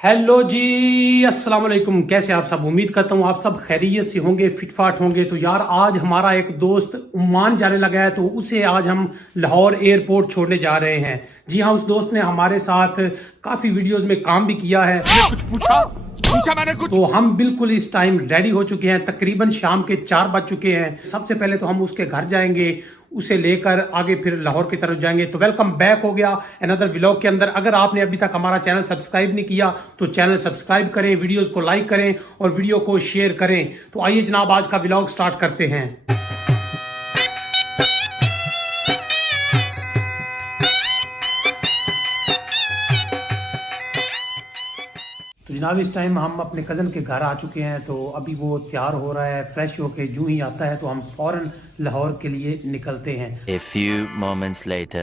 Hello जी, अस्सलाम वालेकुम। कैसे आप सब? उम्मीद करता हूँ आप सब खैरियत से होंगे, फिटफाट होंगे। तो यार आज हमारा एक दोस्त ओमान जाने लगा है, तो उसे आज हम लाहौर एयरपोर्ट छोड़ने जा रहे हैं। जी हाँ, उस दोस्त ने हमारे साथ काफ़ी वीडियोस में काम भी किया है। कुछ पूछा मैंने कुछ। तो हम बिल्कुल इस टाइम रेडी हो चुके हैं। तकरीबन शाम के 4 बज चुके हैं। सबसे पहले तो हम उसके घर जाएंगे, उसे लेकर आगे फिर लाहौर की तरफ जाएंगे। तो वेलकम बैक हो गया अनदर व्लॉग के अंदर। अगर आपने अभी तक हमारा चैनल सब्सक्राइब नहीं किया तो चैनल सब्सक्राइब करें, वीडियोस को लाइक करें और वीडियो को शेयर करें। तो आइए जनाब, आज का व्लॉग स्टार्ट करते हैं। तो जनाब इस टाइम हम अपने कज़न के घर आ चुके हैं। तो अभी वो तैयार हो रहा है, फ्रेश होके जूं ही आता है तो हम फौरन लाहौर के लिए निकलते हैं। A few moments later.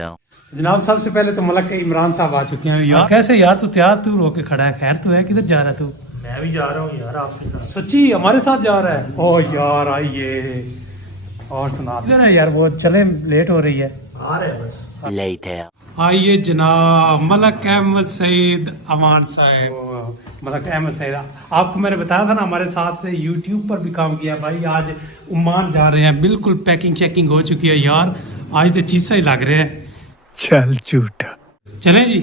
जनाब सबसे पहले तो मलक के इमरान साहब आ चुके हैं। यार कैसे यार, तू तैयार तू होके खड़ा है? खैर तू है, किधर जा रहा है तू? मैं भी जा रहा हूँ यार आपके साथ। सच्ची हमारे साथ जा रहा है? ओ यार आइए और सुना। किधर है यार वो? चले, लेट हो रही है। आ रहे हैं बस। Later. आइए जनाब, मलक अहमद सईद अमान साहब। मलक अहमद सईद, आपको मैंने बताया था ना हमारे साथ यूट्यूब पर भी काम किया भाई। आज ओमान जा रहे हैं, बिल्कुल पैकिंग चेकिंग हो चुकी है यार। आज तो चीज़ ही लग रहे हैं। चल झूठा। चलें जी।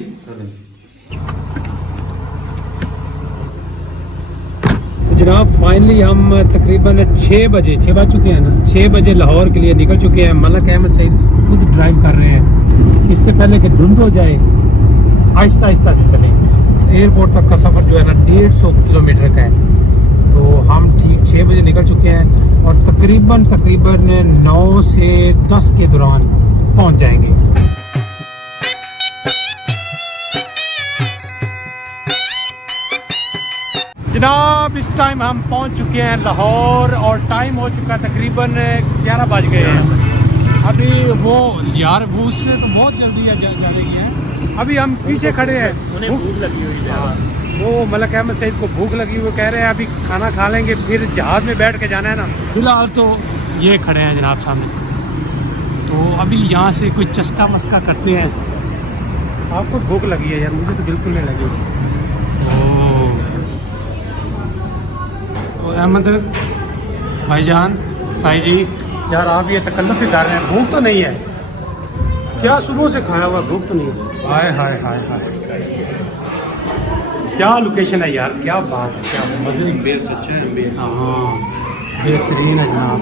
तो जनाब फाइनली हम तकरीबन 6 बज चुके हैं ना, 6 बजे लाहौर के लिए निकल चुके हैं। मलक अहमद सईद खुद ड्राइव कर रहे हैं। इससे पहले कि धुंध हो जाए, आहिस्ता आहिस्ता से चलें। एयरपोर्ट तक का सफ़र जो है ना 150 किलोमीटर का है। तो हम ठीक 6 बजे निकल चुके हैं और तकरीबन 9 से 10 के दौरान पहुंच जाएंगे। जनाब इस टाइम हम पहुंच चुके हैं लाहौर और टाइम हो चुका तकरीबन 11 बज गए हैं। अभी वो यार वो उसने तो बहुत जल्दी जाने की है। अभी हम पीछे खड़े हैं, उन्हें भूख लगी हुई है। वो मलक अहमद सईद को भूख लगी हुई, कह रहे हैं अभी खाना खा लेंगे फिर जहाज़ में बैठ के जाना है ना। फिलहाल तो ये खड़े हैं जनाब सामने। तो अभी यहाँ से कोई चस्का मस्का करते हैं। आपको भूख लगी है यार? मुझे तो बिल्कुल नहीं लगी। ओ अहमद भाईजान, भाई जी यार आप ये तकल्लुफ़ ही कर रहे हैं। भूख तो नहीं है क्या? सुबह से खाया हुआ, भूख तो नहीं है। हाय हाय हाय हाय, क्या लोकेशन है यार, क्या बात है, क्या मज़े की बेर सच है। हाँ बेहतरीन है जनाब,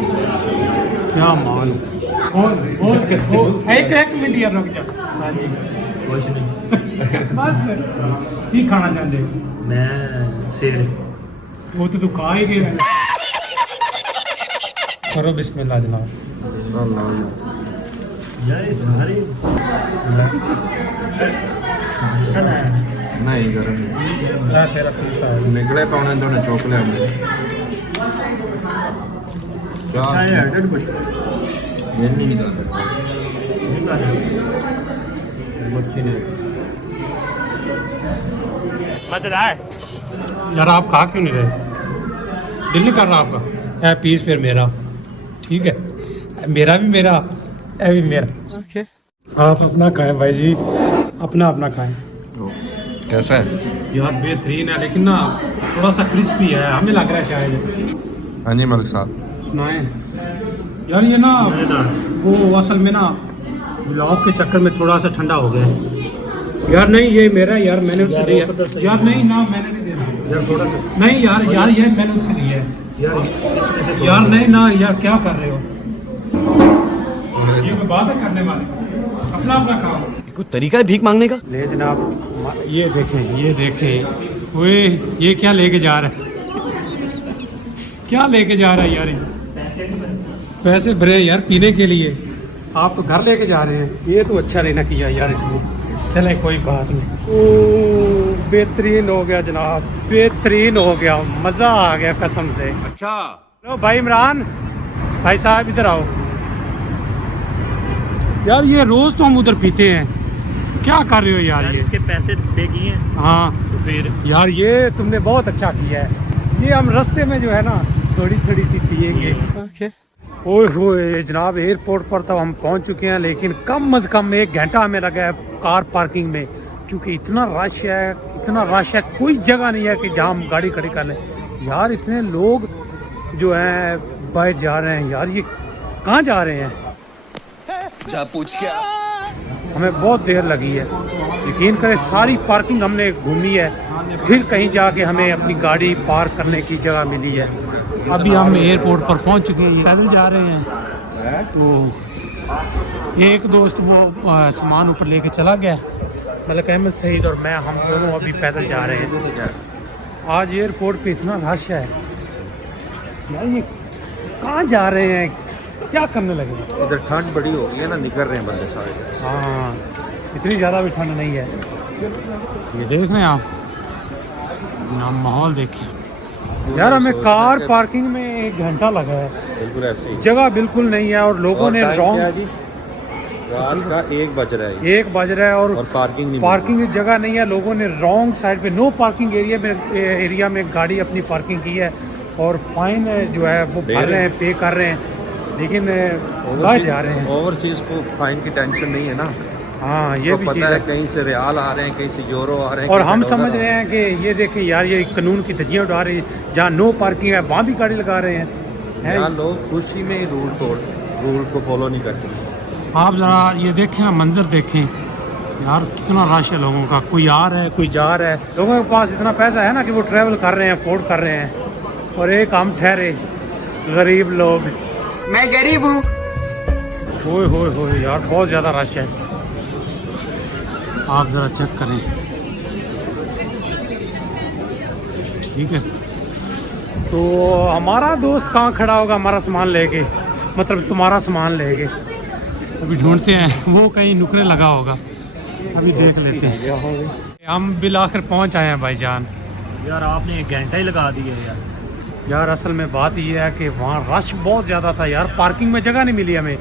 क्या माल। और एक मिनट यार रुक जा। हाँ जी कुछ नहीं। बस की खाना चाहते? मैं शेर। वो तो तू खा ही गया। करो बिस्मिल्लाह जनाब। यार ये सारे नहीं गरम निकले पाने तो चौक ले नहीं मजेदार। यार आप खा क्यों नहीं रहे? दिल नहीं कर रहा आपका? है पीस फिर मेरा, ठीक है? मेरा भी मेरा, है भी मेरा। ओके। आप अपना खाएं भाई जी, अपना अपना खाएं। कैसा है? यार बेहतरीन है लेकिन ना थोड़ा सा क्रिस्पी है, हमें लग रहा है शायद। हाँ जी मलिक साहब। सुनाएं यार, ये ना वो असल में ना ब्लॉग के चक्कर में थोड़ा सा ठंडा हो गया है। यार नहीं ये मेरा यार, मैंने उससे लिया यार। नहीं ना मैंने नहीं देना यार थोड़ा सा नहीं यार, यार ये मैंने उससे लिया है यार। नहीं ना यार, क्या कर रहे हो? ये कोई बात है करने वाली? अपना अपना खाओ। कोई तरीका है भीख मांगने का? ले जनाब, ये देखें ये देखें। ओए ये क्या लेके जा रहा है? क्या लेके जा रहा है यार? पैसे भरे यार पीने के लिए, आप तो घर लेके जा रहे हैं। ये तो अच्छा नहीं ना किया यार इसने। चले कोई बात नहीं। ओ बेहतरीन हो गया जनाब, बेहतरीन हो गया, मज़ा आ गया कसम से। अच्छा लो भाई इमरान भाई साहब इधर आओ। यार ये रोज तो हम उधर पीते हैं, क्या कर रहे हो यार? यार ये इसके पैसे पे किए हैं हाँ तो फिर यार ये तुमने बहुत अच्छा किया है। ये हम रास्ते में जो है ना थोड़ी थोड़ी सी पिएंगे। ओके। ओए होए जनाब, एयरपोर्ट पर तो हम पहुंच चुके हैं लेकिन कम अज़ कम 1 घंटा हमें लगा है कार पार्किंग में, क्योंकि इतना रश है, इतना रश है, कोई जगह नहीं है कि जहाँ हम गाड़ी खड़ी कर लें। यार इतने लोग जो हैं बाहर जा रहे हैं यार, ये कहाँ जा रहे हैं? जा पूछ क्या? हमें बहुत देर लगी है, यकीन करें सारी पार्किंग हमने घूमी है, फिर कहीं जाके हमें अपनी गाड़ी पार्क करने की जगह मिली है। अभी हम एयरपोर्ट पर पहुंच चुके हैं, पैदल जा रहे हैं। तो एक दोस्त वो सामान ऊपर लेके चला गया, मलिक अहमद सईद और मैं, हम दोनों अभी पैदल जा रहे हैं। आज एयरपोर्ट पे इतना रश है यार, ये कहाँ जा रहे हैं, क्या करने लगे? इधर ठंड बड़ी हो गई है ना, निकल रहे हैं बंदे सारे। हाँ, इतनी ज़्यादा भी ठंड नहीं है। ये देख रहे हैं आप, माहौल देखें यार। हमें कार पार्किंग में 1 घंटा लगा है, बिल्कुल ऐसे ही। जगह बिल्कुल नहीं है और लोगों ने रॉन्ग, रात का 1 बज रहा है, 1 बज रहा है और पार्किंग नहीं, पार्किंग की जगह नहीं है। लोगों ने रॉन्ग साइड पे नो पार्किंग एरिया में गाड़ी अपनी पार्किंग की है और फाइन जो है वो भर रहे हैं, पे कर रहे हैं, लेकिन बाहर जा रहे हैं। ओवरसीज को फाइन की टेंशन नहीं है ना। हाँ, ये भी चीज़ है, है। कहीं से रियाल आ रहे हैं, कहीं से यूरो आ रहे हैं, और हम कहीं से समझ डॉलर रहे हैं कि ये देखें यार, ये कानून की धज्जियाँ उड़ा रही है, जहाँ नो पार्किंग है वहाँ भी गाड़ी लगा रहे हैं। यहाँ लोग खुशी में ही रूल को फॉलो नहीं करते। आप ज़रा ये देखें ना, मंजर देखें यार, कितना रश है लोगों का, कोई आ रहा है कोई जा रहा है। लोगों के पास इतना पैसा है ना कि वो ट्रैवल कर रहे हैं, अफोर्ड कर रहे हैं, और एक हम ठहरे गरीब लोग। मैं गरीब हूँ। होए होए होए यार, बहुत ज़्यादा रश है, आप ज़रा चेक करें। ठीक है, तो हमारा दोस्त कहाँ खड़ा होगा हमारा सामान लेके, मतलब तुम्हारा सामान लेके? अभी ढूंढते हैं, वो कहीं नुकरे लगा होगा, अभी देख लेते हैं। हम बिल आखिर पहुँच आए हैं भाईजान। यार आपने 1 घंटा ही लगा दिया यार। यार असल में बात ये है कि वहाँ रश बहुत ज़्यादा था यार, पार्किंग में जगह नहीं मिली हमें।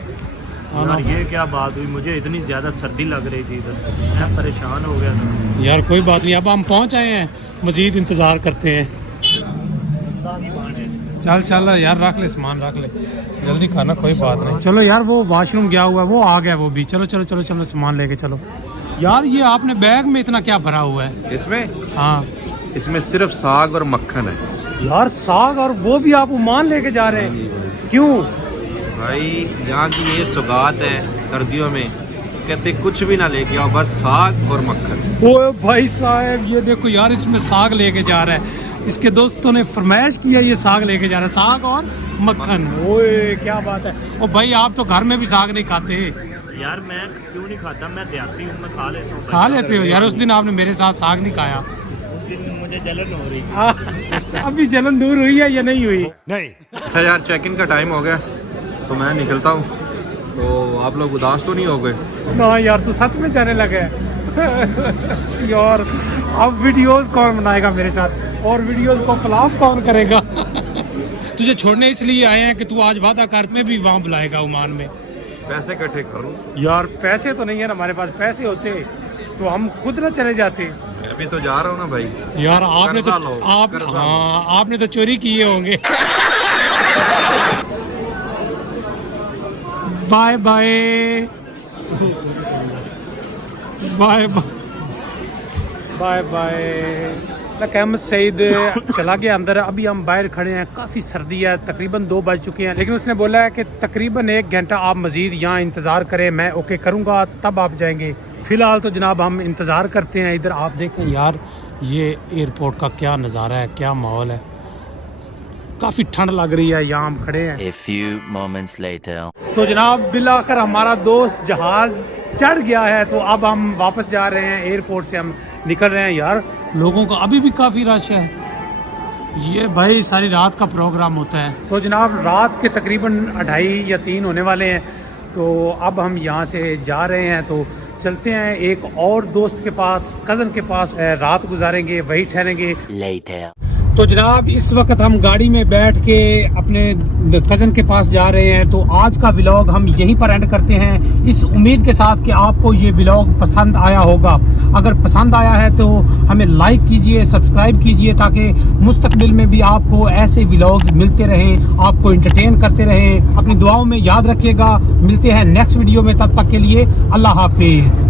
यार ये क्या बात हुई, मुझे इतनी ज़्यादा सर्दी लग रही थी इधर, मैं परेशान हो गया था। यार कोई बात नहीं, अब हम पहुँच आए हैं, मज़ीद इंतज़ार करते हैं। चल चल यार, रख ले सामान, रख ले, जल्दी खाना, कोई बात नहीं। चलो यार, वो वॉशरूम गया हुआ है, वो आ गया वो भी। चलो चलो चलो चलो, सामान लेके चलो। यार ये आपने बैग में इतना क्या भरा हुआ है? इसमें हाँ इसमें सिर्फ साग और मक्खन है यार, साग, और वो भी आप ओमान लेके जा रहे हैं, क्यों भाई? यहाँ की ये सौगात है सर्दियों में, कहते कुछ भी ना लेके आओ, बस साग और मक्खन। ओ भाई साहब, ये देखो यार, इसमें साग लेके जा रहा है, इसके दोस्तों ने फरमाइश किया, ये साग लेके जा रहा है, साग और मक्खन। ओए क्या बात है। ओ भाई, आप तो घर में भी साग नहीं खाते। यार मैं क्यों नहीं खाता, मैं देहाती हूँ, मैं खा लेता हूँ। खा लेते हो यार, उस दिन आपने मेरे साथ साग नहीं खाया। उस दिन मुझे जलन हो रही थी। अभी जलन दूर हुई है या नहीं हुई? नहीं। अच्छा यार, चेक इन का टाइम हो गया तो मैं निकलता हूँ, तो आप लोग उदास तो नहीं हो गए? ना यार, तू सच में जाने लगे यार। अब वीडियोस कौन बनाएगा मेरे साथ, और वीडियोस को फ्लॉप कौन करेगा? तुझे छोड़ने इसलिए आए हैं कि तू आज वादा कर, में भी वहाँ बुलाएगा ओमान में। पैसे इकट्ठे करूँ यार पैसे तो नहीं है ना हमारे पास, पैसे होते तो हम खुद ना चले जाते। मैं अभी तो जा रहा हूँ ना भाई। यार आपने तो कर्जा लो, कर्जा लो। हाँ, आपने तो चोरी किए होंगे। Bye bye bye bye bye. Ahmed Saeed चला गया अंदर, अभी हम बाहर खड़े हैं, काफ़ी सर्दी है, तकरीबन 2 बज चुके हैं, लेकिन उसने बोला है कि तकरीबन 1 घंटा आप मज़ीद यहाँ इंतज़ार करें, मैं ओके करूँगा तब आप जाएंगे। फ़िलहाल तो जनाब हम इंतज़ार करते हैं। इधर आप देखें यार, ये एयरपोर्ट का क्या नज़ारा है, क्या माहौल है, काफ़ी ठंड लग रही है, यहाँ हम खड़े हैं। A few moments later. तो जनाब बिलाकर हमारा दोस्त जहाज़ चढ़ गया है, तो अब हम वापस जा रहे हैं, एयरपोर्ट से हम निकल रहे हैं। यार लोगों का अभी भी काफ़ी रश है, ये भाई सारी रात का प्रोग्राम होता है। तो जनाब रात के तकरीबन 2:30 या 3 होने वाले हैं, तो अब हम यहाँ से जा रहे हैं, तो चलते हैं एक और दोस्त के पास, कज़न के पास, रात गुजारेंगे, वही ठहरेंगे। Later. तो जनाब इस वक्त हम गाड़ी में बैठ के अपने कज़न के पास जा रहे हैं, तो आज का व्लॉग हम यहीं पर एंड करते हैं, इस उम्मीद के साथ कि आपको ये व्लॉग पसंद आया होगा। अगर पसंद आया है तो हमें लाइक कीजिए, सब्सक्राइब कीजिए, ताकि मुस्तकबिल में भी आपको ऐसे व्लॉग्स मिलते रहें, आपको इंटरटेन करते रहें। अपनी दुआओं में याद रखिएगा, मिलते हैं नेक्स्ट वीडियो में, तब तक के लिए अल्लाह हाफिज़।